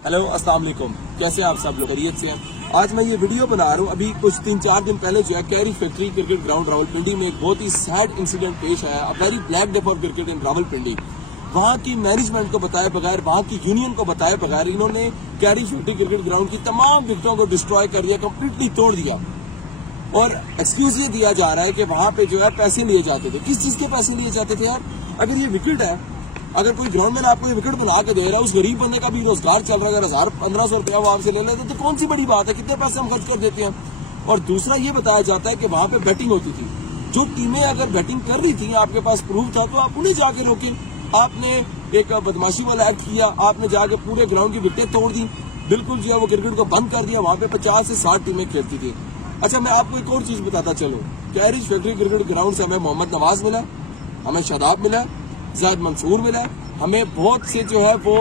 Hello अस्सलाम वालेकुम, कैसे हैं आप सब लोग? खैरियत से हैं? आज मैं ये वीडियो बना रहा हूँ। अभी कुछ 3-4 दिन पहले जो है carry factory cricket ground Rawalpindi में एक बहुत ही सैड इंसिडेंट पेश आया। A very black day for cricket in Rawalpindi. वहाँ की मैनेजमेंट को बताए बगैर, वहाँ की यूनियन को बताए बगैर इन्होंने कैरी फैक्ट्री क्रिकेट ग्राउंड की तमाम विकेटों को डिस्ट्रॉय कर दिया, कम्प्लीटली तोड़ दिया। और एक्सक्यूज ये दिया जा रहा है कि वहाँ पे जो है पैसे लिए जाते थे। किस चीज के पैसे लिए जाते थे यार? अगर ये विकेट है, अगर कोई ग्राउंड में आपको ये विकेट बना के दे रहा है, उस गरीब बंदे का भी रोजगार चल रहा है, अगर 1000-1500 रुपया वो आपसे ले लेते तो कौन सी बड़ी बात है? कितने पैसे हम खर्च कर देते हैं। और दूसरा ये बताया जाता है कि वहां पे बैटिंग होती थी। जो टीमें अगर बैटिंग कर रही थी, आपके पास प्रूफ था, तो आप उन्हें जाके रोके। आपने एक बदमाशी वाला एक्ट किया, आपने जाके पूरे ग्राउंड की विकेटें तोड़ दी, बिल्कुल जो है वो क्रिकेट को बंद कर दिया। वहां पे 50 से 60 टीमें खेलती थी। अच्छा, मैं आपको एक और चीज बताता चलो। कैरी फैक्ट्री क्रिकेट ग्राउंड से हमें मोहम्मद नवाज मिला, हमें शादाब मिला, जाहिद मंसूर मिला, हमें बहुत से जो है वो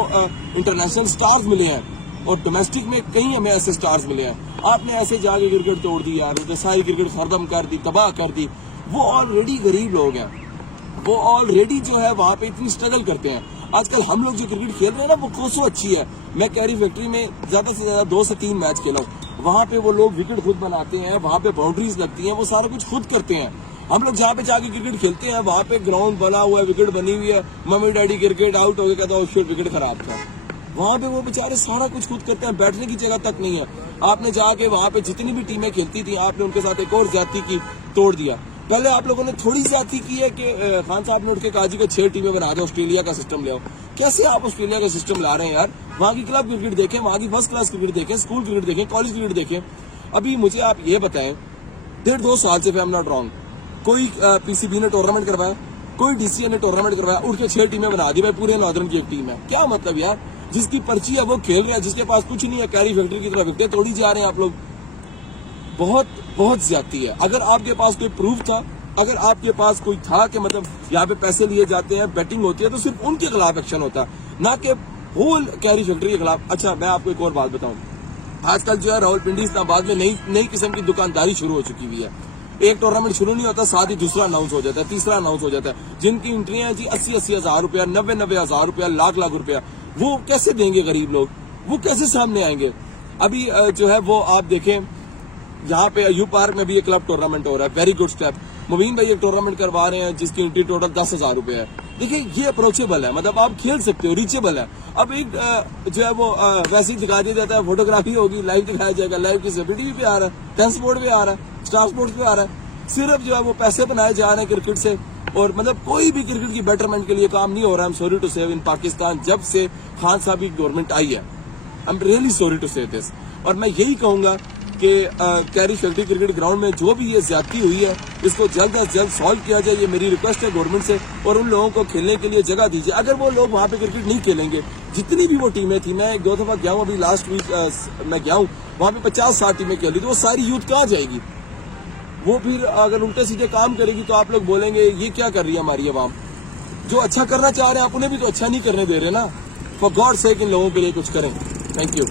इंटरनेशनल स्टार्स मिले हैं, और डोमेस्टिक में कई हमें ऐसे स्टार्स मिले हैं। आपने ऐसे जाके क्रिकेट तोड़ दी यार, सारी क्रिकेट खत्म कर दी, तबाह कर दी। वो ऑलरेडी गरीब लोग हैं, वो ऑलरेडी जो है वहाँ पे इतनी स्ट्रगल करते हैं। आजकल हम लोग जो क्रिकेट खेल रहे हैं ना, वो कोसो अच्छी है। मैं कैरी फैक्ट्री में ज्यादा से ज्यादा 2 से 3 मैच खेला हूँ। वहाँ पे वो लोग विकेट खुद बनाते हैं, वहाँ पे बाउंड्रीज लगती हैं, वो सारा कुछ खुद करते हैं। हम लोग जहाँ पे जाके क्रिकेट खेलते हैं, वहाँ पे ग्राउंड बना हुआ है, विकेट बनी हुई है, मम्मी डैडी क्रिकेट आउट हो गया, कहता है विकेट खराब था। वहाँ पे वो बेचारे सारा कुछ खुद करते हैं, बैठने की जगह तक नहीं है। आपने जाके वहाँ पे जितनी भी टीमें खेलती थी, आपने उनके साथ एक और ज्यादती की, तोड़ दिया। पहले आप लोगों ने थोड़ी ज्यादती की है कि खान साहब ने उठ के कहा जी को 6 टीमें बना दो, ऑस्ट्रेलिया का सिस्टम ले आओ। कैसे आप ऑस्ट्रेलिया का सिस्टम ला रहे हैं यार? वहाँ की क्लब क्रिकेट देखें, वहाँ की फर्स्ट क्लास क्रिकेट देखें, स्कूल क्रिकेट देखें, कॉलेज क्रिकेट देखें। अभी मुझे आप ये बताएं, 1.5-2 साल से, आई एम नॉट रॉन्ग, कोई पीसीबी ने टूर्नामेंट करवाया, कोई डीसीए ने टूर्नामेंट करवाया, उठ के 6 टीमें बना दी भाई, पूरे नॉर्दर्न की एक टीम है। क्या मतलब यार? जिसकी पर्ची है वो खेल रहे हैं, जिसके पास कुछ नहीं है, कैरी फैक्ट्री की तरफ विकेटें तोड़ी जा रहे हैं आप लोग। बहुत ज्यादती है। अगर आपके पास कोई प्रूफ था, अगर आपके पास कोई था कि मतलब यहाँ पे पैसे लिए जाते हैं, बैटिंग होती है, तो सिर्फ उनके खिलाफ एक्शन होता, ना कि होल कैरी फैक्ट्री के खिलाफ। अच्छा, मैं आपको एक और बात बताऊं, आजकल जो है रावलपिंडी इस्लामाबाद में नई किस्म की दुकानदारी शुरू हो चुकी हुई है। एक टूर्नामेंट शुरू नहीं होता, साथ ही दूसरा अनाउंस हो जाता है, तीसरा अनाउंस हो जाता है। जिनकी एंट्रियां हैं जी 80-80 हजार रुपया, 90-90 हजार रुपया, लाख रुपया, वो कैसे देंगे गरीब लोग? वो कैसे सामने आएंगे? अभी जो है वो आप देखें, यहाँ पे अयूब पार्क में भी एक क्लब टूर्नामेंट हो रहा है, वेरी गुड स्टेप। मुबीन भाई एक टूर्नामेंट करवा रहे हैं जिसकी एंट्री टोटल 10,000 रुपए है। देखिए, ये अप्रोचेबल है, मतलब आप खेल सकते हो, रीचेबल है। अब एक जो है वो वैसे ही दिखा दिया जाता है, फोटोग्राफी होगी, लाइव दिखाया जाएगा, लाइव की सेलिब्रिटी पे आ रहा है, 10 स्पोर्ट पे आ रहा है, स्टार स्पोर्ट्स पे आ रहा है। सिर्फ जो है वो पैसे बनाए जा रहे हैं क्रिकेट से, और मतलब कोई भी क्रिकेट की बेटरमेंट के लिए काम नहीं हो रहा है। आई एम सॉरी टू से इन पाकिस्तान, जब से खान साहब की गवर्नमेंट आई है, I am really sorry to say this. और मैं यही कहूंगा कि कैरी फैक्ट्री क्रिकेट ग्राउंड में जो भी ये ज्यादती हुई है, इसको जल्द अज जल्द सॉल्व किया जाए। ये मेरी रिक्वेस्ट है गवर्नमेंट से, और उन लोगों को खेलने के लिए जगह दीजिए। अगर वो लोग वहाँ पे क्रिकेट नहीं खेलेंगे, जितनी भी वो टीमें थी, मैं 1-2 दफा गया हूँ, अभी लास्ट वीक मैं गया हूँ, वहाँ पे 50-60 टीमें खेली, तो वो सारी यूथ कहाँ जाएगी? वो फिर अगर उल्टे सीधे काम करेगी तो आप लोग बोलेंगे ये क्या कर रही है हमारी अवाम। जो अच्छा करना चाह रहे हैं, आप उन्हें भी तो अच्छा नहीं करने दे रहे ना। फॉर गॉड सेक इन लोगों के लिए कुछ करें। Thank you.